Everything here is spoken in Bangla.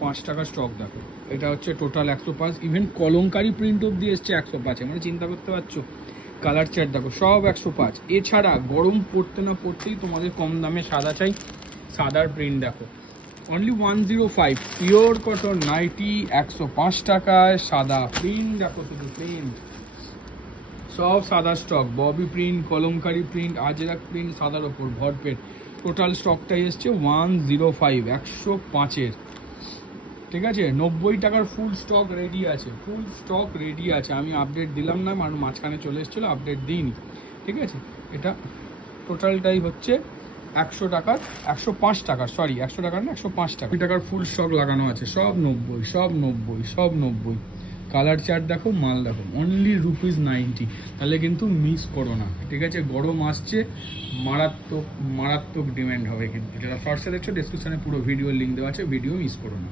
105 টাকা স্টক দেখো। এটা হচ্ছে টোটাল 105, ইভেন কলমকারি প্রিন্ট অব্দি এসছে 105, মানে চিন্তা করতে পারছো। কালার চার্ট দেখো সব 105। এছাড়া গরম পড়তে না পড়তেই তোমাদের কম দামে সাদা চাই, সাদার প্রিন্ট দেখো অনলি 105, পিওর কটন নাইটি 105 টাকায়, সাদা প্রিন্ট দেখো, শুধু প্রিন্ট সব সাদা stock, Bobby print, kalamkari print, Ajrak print, সাদার ওপর ভরপেট। টোটাল স্টকটাই এসছে 105, 105-এর, ঠিক আছে। 90 টাকার ফুল স্টক রেডি আছে, ফুল স্টক রেডি আছে। আমি আপডেট দিলাম না, মানে মাঝখানে চলে এসেছিলো, আপডেট দিইনি, ঠিক আছে। এটা টোটালটাই হচ্ছে 100 টাকার, 105 টাকার, সরি 100 টাকার না 105 টাকা। 2 টাকার ফুল স্টক লাগানো আছে, সব 90, সব 90, সব 90। কালার চার্ট দেখো, মাল দেখো, অনলি ₹90। তাহলে কিন্তু মিস করো না, ঠিক আছে। গরম আসছে, মারাত্মক মারাত্মক ডিমান্ড হবে কিন্তু। যারা ফার্স্টে দেখছো, ডেসক্রিপশনে পুরো ভিডিওর লিঙ্ক দেওয়া আছে, ভিডিও মিস করো না।